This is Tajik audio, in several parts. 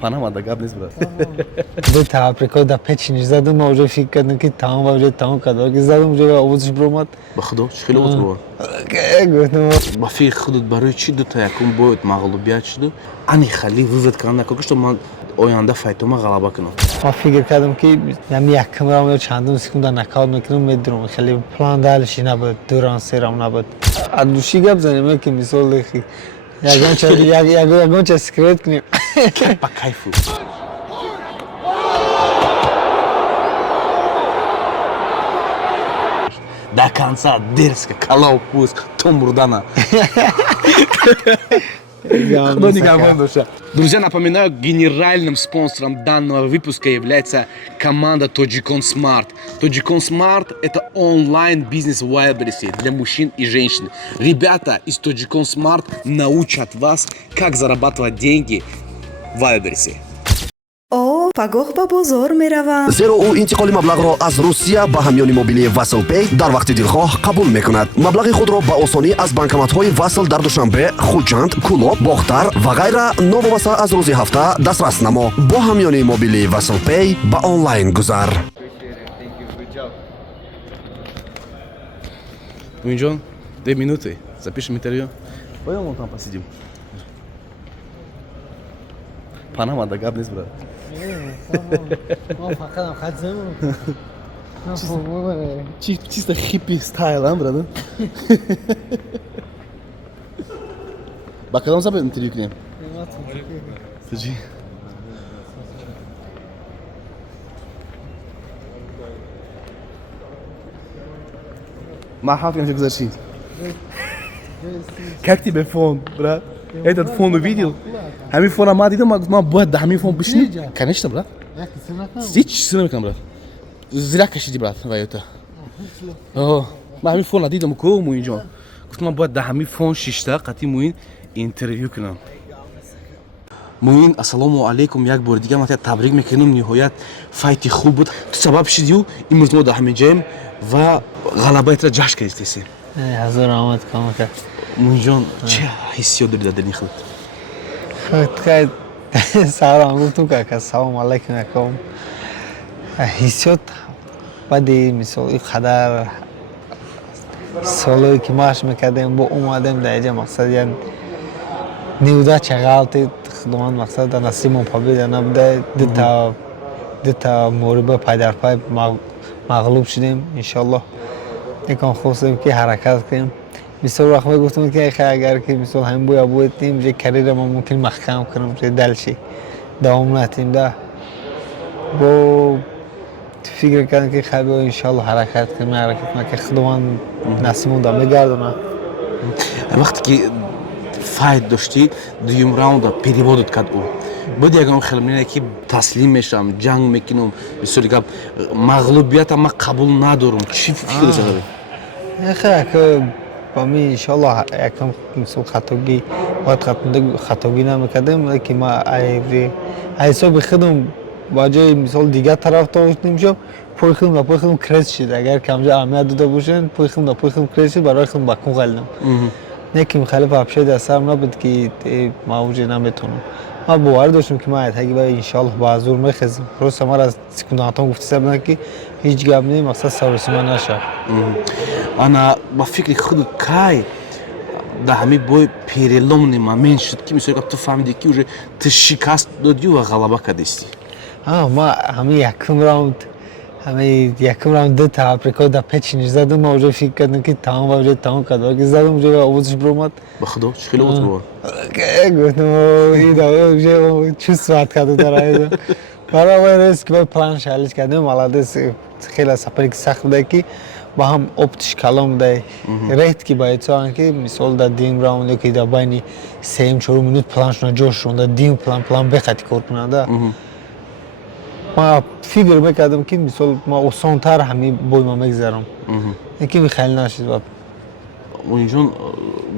Панамада гап нест брат. До Африка да печени задум уже фикр кардам ки тамом уже тамом кардам ки задум уже овозиш бромад. Ба худо чӣ хеле оз бо. Гуфтам Ба фикр худут барои чӣ дута якум бояд мағлубият шуду. Ани хали вывод кардам накунӣ што ман оянда файтома ғалаба кунам. ма фикр кардам ки ям якум раунд ё чандум секунда нокаут мекунам медурам хеле план далиши набуд дуран серам набуд. Адуши гап занем ки мисол ягонча секрет кунем. Ба кайфу. До конца дерзко, колол пуст, то мурдана. Кто никого душа. Друзья, напоминаю, генеральным спонсором данного выпуска является команда Tojicon Smart. Tojicon Smart – это онлайн-бизнес в Wildberries для мужчин и женщин. Ребята из Tojicon Smart научат вас, как зарабатывать деньги в Wildberries. пагоҳ ба бозор меравам. зеро ӯ интиқоли маблағро аз Русия ба ҳамёни мобилии Wasalpay дар вақти дилхоҳ қабул мекунад. Маблағи худро ба осонӣ аз банкоматҳои Wasl дар Душанбе, Хуҷанд, Кулоб, Бохтар ва ғайра новобаста аз рӯзи ҳафта дастрас намо. Бо ҳамёни мобилии Wasalpay ба онлайн гузар. Муинҷон, 2 минуты, запишем интервью. Пойдем вон там посидим. Панамада гап нест брат. Чисто хиппи стайл, а, брат? Ба кадом забед интервью кунем? Саҷи. Марҳамат кунем, гузашти. Как тебе фон, брат? Этот фон увидел? Ҳамин фона ман дидам, ман бояд да ҳамин фон бишнем. Конечно, брат. Ҳеч чиз намекунам, брат. Зирак кашиди, брат, ваёта. Ман ҳамин фона дидам, ко Муинҷон. Гуфтам, ман бояд да ҳамин фон шишта қатъи Муин интервью кунам. Муин, ассалому алейкум, як бори дигар ман табрик мекунем, ниҳоят файти хуб буд. Ту сабаб шидию, имрӯз мо дар ҳамин ҷоем ва ғалабаетро ҷашн кардистеси. ҳазор раҳмат камака. Муинҷон, чӣ ҳиссиёт дорӣ дар дили худ? Салом гуфтум кака, салом алейкум якум. Ҳиссиёт баъди мисол ин қадар солое ки машқ мекардем, бо омадем дар инҷа мақсад як невда чағалти худованд мақсад дар насиб победа набуда. Дута мориба пай дар пай мағлуб шудем. Иншаллоҳ якон хостем ки ҳаракат кунем. Мисол вақт мегуфтам ки агар ки мисол ҳамин боя будем же карьерама мумкин маҳкам кунам, же далши давом натем да. Бо фикр кардам ки хай бо иншаллоҳ ҳаракат кунем ки худованд насибонда мегардонад. Вақте ки файт дошти, дуюм раунда переводот кард ӯ. Боди ягон хел мене ки таслим мешавам, ҷанг мекунам, мисоли гап мағлубиятам ман қабул надорам. Чӣ фикр дорӣ? Бами иншаллоҳ якам мисол хатоги бояд хатоги намекардем, лекин ма ҳисоби худам ба ҷои мисол дигар тараф тавофтем мешав, пои худам ба пои худам крест шид. Агар камҷо аҳамият дода бошем, пои худам ба пои худам крест шид, барои худам ба кун ғалидам. Лекин хеле вабшай дар сарам набуд ки ман уже наметавонам. Ман бовар доштам ки ман ятаги ба иншаллоҳ ба зур мехезам. Просто мара секундантон гуфтиса буданд ки ҳеҷ гап не, мақсад саросима нашав. Ана ба фикри худут кай дар ҳамин бой переломный момент шуд ки мисоли гап ту фаҳмиди ки уже ту шикаст додию ва ғалаба кардисти? Ма ҳамин якум раунд дута Африка да печени задум, ма уже фикр кардам ки тамом ва уже тамом кардам ки задум уже овозиш бромад. Ба худо чӣ хеле оз бо. Гуфтам уже чувствовать карду дара. Барои рост ки план шалиш кардем, маладес хеле сафари ки сахт буда ки ба ҳам оптиш калом дай рехт ки ба итоан ки мисол дар дим раунд ки дар байни 3-4 минут планшона ҷошонда дим план бехати кор кунанда. Ма фикр мекардам ки мисол ма осонтар ҳамин бойма мегзарам. Лекин хеле нашид. Муинҷон,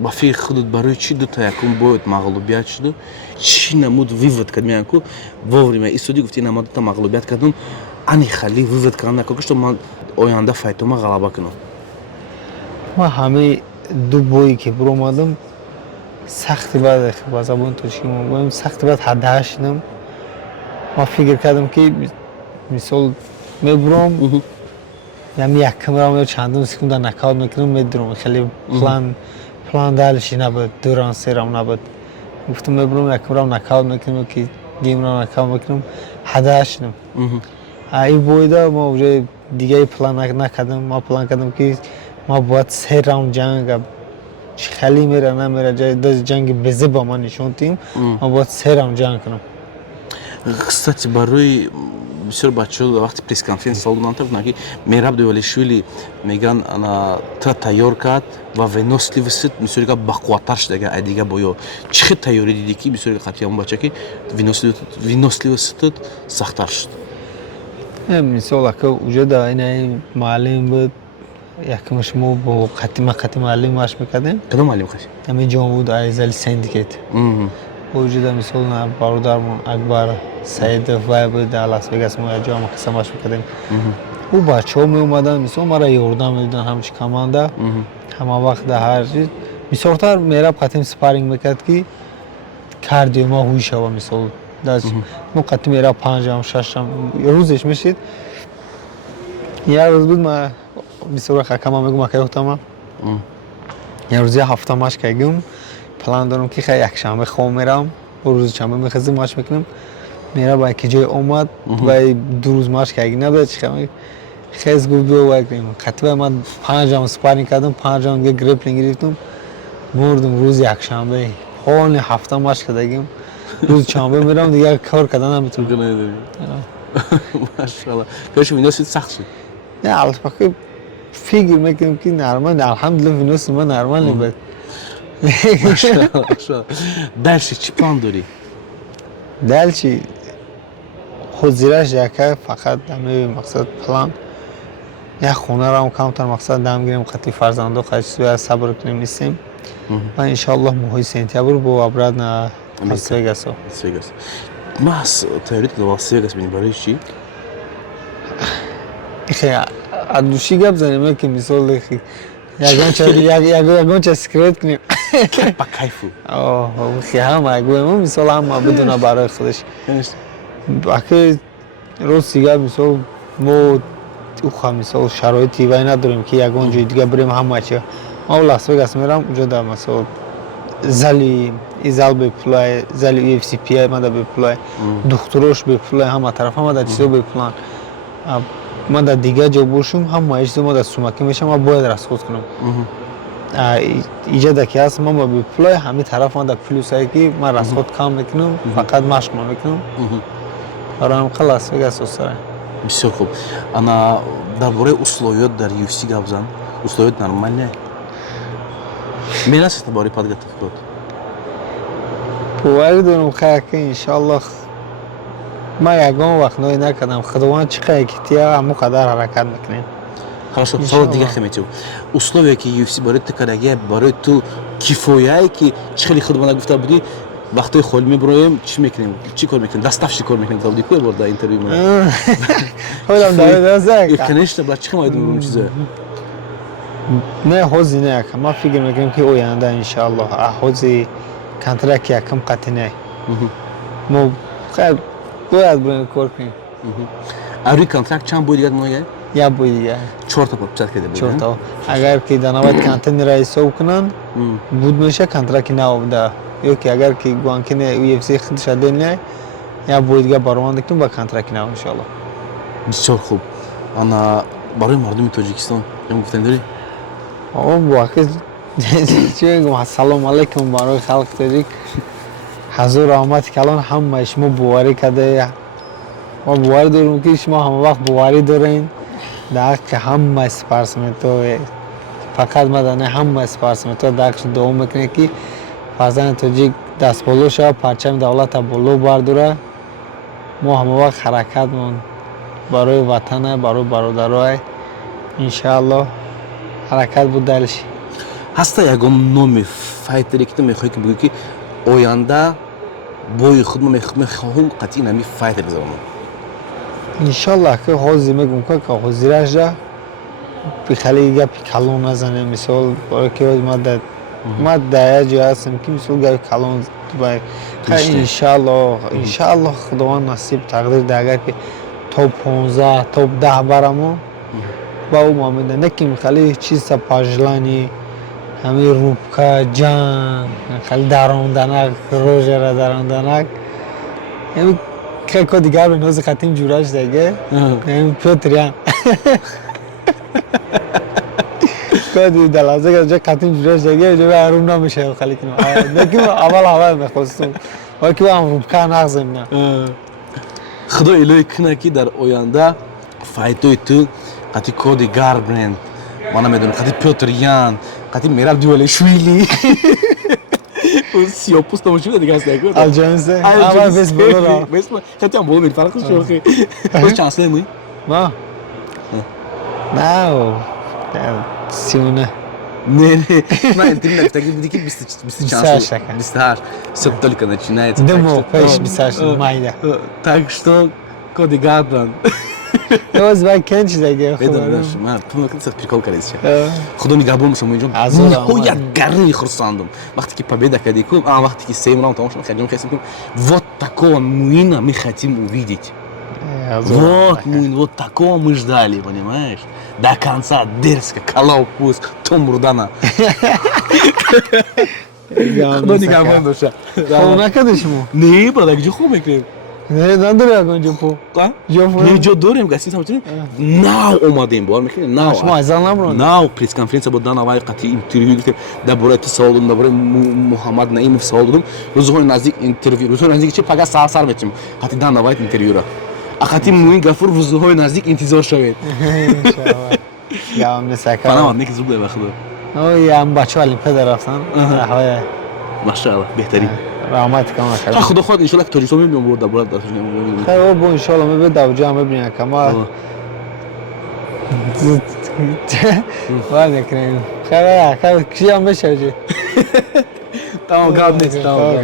ба фикри худут барои чӣ дута якум бояд мағлубият шуду? Чӣ намуд вывод кард? Меян ку воврима истоди гуфти ина ман дута мағлубият кардам. Ани хали вывод кардам накунӣ што ман оянда файтома ғалаба кунам. Ма ҳамин ду бое ки биромадам сахти баъд ба забони тоҷикӣ мо гӯем сахти баъд ҳаддаҳ шидам. ما فکر کردم که مثال میبرم یعنی یک کمرام یا چندم سکون در نکات میکنم میدرم خیلی پلان دلشی نبود دوران سیرم نبود گفتم میبرم یک کمرام نکات میکنم که دیم را نکات میکنم هده شدم ای بویده ما وجه دیگه پلان نکردم ما پلان کردم که ما باید 3 راوند جنگ خیلی میره نمیره جای جنگ بزه با ما نشون تیم ما باید 3 راوند جنگ کنم. Кстати, барои бисёр бачаҳо вақти пресс-конференсия салонан тафтан ки Мераб Девалишвили меган ана тра тайёр кард ва выносливост мисолига бақувваттар шуд агар айдига боё чӣ хел тайёрӣ дидӣ ки мисолига қатъи ҳамон бача ки выносливостат сахттар шуд? مثال اکه وجود این معلم بود یکمش ما با قطعی معلم ماش میکردیم کدام معلم خواهی؟ همین جان بود ایزل سندیکت وجود مثال نه برادرمون اکبر سعید وای بود در لاس وگاس ما جا ما قسم ماش میکردیم او بچه‌ها می اومدن مثلا ما را یاردم میدادن همش کمانده همه وقت در هر چیز مثال تر میرا قطعی سپارینگ میکرد که کاردیو ما هوش و مثال داشت ما قطعی میرا 5 6 روزش میشید یه روز بود ما مثلا خکم میگم که گفتم یه روزی هفته ماش کردم پلان دارم که خیلی یک شنبه خواب میرم و روز شنبه میخوام ماش میکنم میرا با کی جای اومد و 2 روز ماش کردم نبود چیکار خیلی گفت بیا وقتیم قطعا من 5 سپارینگ کردم 5 گریپلینگ گرفتم مردم روز یک شنبه هون هفته ماش کردم روز شنبه میرم دیگه کار کردن نمیتونم ماشاءالله کاش وینوس سخت شد نه البته فکر میکنم که نرمال الحمدلله وینوس من نرمال نبود ماشاءالله دلش چی پلان داری؟ دلچی خودزیرش یکه فقط دمی مقصد پلان یک خونه را کمتر مقصد دم گیریم قطعی فرزندو خیلی صبر کنیم نیستیم و انشالله ماهی سپتامبر با ابراد نا لاس وگاس ما از تئوری لاس وگاس ببینیم برای چی؟ خیلی ادوشی گپ زنیم که مثال یگان چه سکرت کنیم با کیفو خیلی هم گویم مثال هم بدونه برای خودش باقی روز دیگه مثال ما او مثال شرایطی وای نداریم که یگان جای دیگه بریم همه چی ما لاس وگاس میرم اونجا در مثال زلی ایزال بپلای زلی UFC پی ما در بپلای دکتروش بپلای همه طرف همه در چیزو بپلان ما در دیگه جا باشم هم ایش ما در سومکی میشم ما باید رسخوت کنم ایجا دکی هست ما بپلای همه طرف ما در پلوس هایی که ما رسخوت کام میکنم فقط مشق ما میکنم برام لاس وگاس سره بسیار خوب انا درباره условият در UFC گپ زن условият نرمال نه میرسید برای подготовка خود باور دارم که انشالله ما یگان وقت نوی نکردم خداوند چقدر کتیا همو قدر حرکت میکنیم хорошо سوال دیگه خمیتو условия که UFC برای تو کرده برای تو کفایه که چخیلی خداوند گفته بودی وقتی خول میبرویم چی میکنیم چی کار میکنیم دستاف چی کار میکنیم گفته بودی کوی برده اینترویو من خودم داره کنشته برای چی خواهید اون چیزه نه حوزی نه یکم ما فکر میکنیم که اوینده انشالله حوزی کنترک یکم قطعی نه ما خیلی باید بریم کار کنیم اوری کنترکت چند بود دیگه نویه؟ یا بود دیگه 4 تا پاپچت کرده بود 4 تا اگر که دنبال کنتن را حساب کنن بود میشه کنترکی نبوده یا که اگر که گوانکین UFC خودش دل نه یا بود دیگه باروان کنیم با کنترکی نبود انشالله بسیار خوب انا برای مردم تاجیکستان چه گفتن داری؟ واقعا چی میگم سلام علیکم برای خلق تاجیک حضور آمد کلان همه شما بواری کرده ما بواری داریم که شما همه وقت بواری دارین در که همه سپارسمنتو فقط مدنه همه سپارسمنتو درکش دوم میکنه که فرزند تاجیک دست بلو شد پرچم دولت بلو برداره ما همه وقت حرکت من برای وطن برای برادرای انشالله حرکت بود دلش هستا یکم نومی فایتری که تو میخوای که بگی که آینده بوی خود میخواهم قطعی نمی فایتر بزنم انشالله که حوزی میگم که حوزی راجع بخالی گپی کلون نزنه مثال برای که ما در جای هستم که مثال گپی کلون دبی انشالله خداوند نصیب تقدیر ده اگر که توپ 15 توپ 10 برامون با او مامده نکیم خیلی چیز پاجلانی همین روبکا جان خیلی دراندنک روژه را دراندنک همین خیلی که دیگر به نوز خطیم جوراش دیگه همین پیوتریان که دلازه که جا خطیم جوراش دیگه جا به هروم نمیشه خیلی کنم نکیم اول میخواستم ولی که با هم روبکا نغزیم نه خدا الهی کنه که در آینده فایتوی تو قطعی کودی گاربرند ما نمیدونم قطعی پیوتریان قطعی میراب دیولشویلی اون سیاپوست نموشیده دیگه هست نگو الجانسه اول بیس بولو را قطعی هم بولو میری فرق شوخی خوش چانسله موی؟ ما؟ نه سیونه نه من انترین نفتگی بودی که 20 چانسله 28 سب только начинается думаю пеш 28 майда так что коди габран Yoz ben kenç دیگه خدا من تو کنسرت прикол کردیش خدا نگهبان باشم اینجا او یک گری خرساندم وقتی که победа کردی کم وقتی که سیم راوند تمام شد خیلی خیلی کم вот такого муина мы хотим увидеть вот муин вот такого мы ждали понимаешь до конца дерзко колол пусть том рудана خدا نگهبان باشه خب نکردش مو نه برای دیگه خوب میکنیم نه نداره اگه جپو نه جو داریم گسیت هم چی ناو اومدیم بار میکنیم ناو شما ازال نبرون ناو پریس کنفرانس بود دان آوای قطعی اینترویو گفتیم درباره تو سوال دادم درباره محمد نعیمов سوال دادم روزهای نزدیک اینترویو روزهای نزدیک چه پگاه سر میتیم قطعی دان آوای اینترویو را قطعی موین گفور روزهای نزدیک انتظار شوید انشالله یا مسکر فنا نیک زود بخدا او یا ام بچه المپیاد رفتن های ماشاءالله بهترین رحمت کنم کردم خدا خود ان شاء الله که توریسو میبینم برد برد داشتم خیر با ان شاء الله میبینم دوجا میبینم کما وای نکنیم خیر کی هم بشه تمام قاعد نیست تمام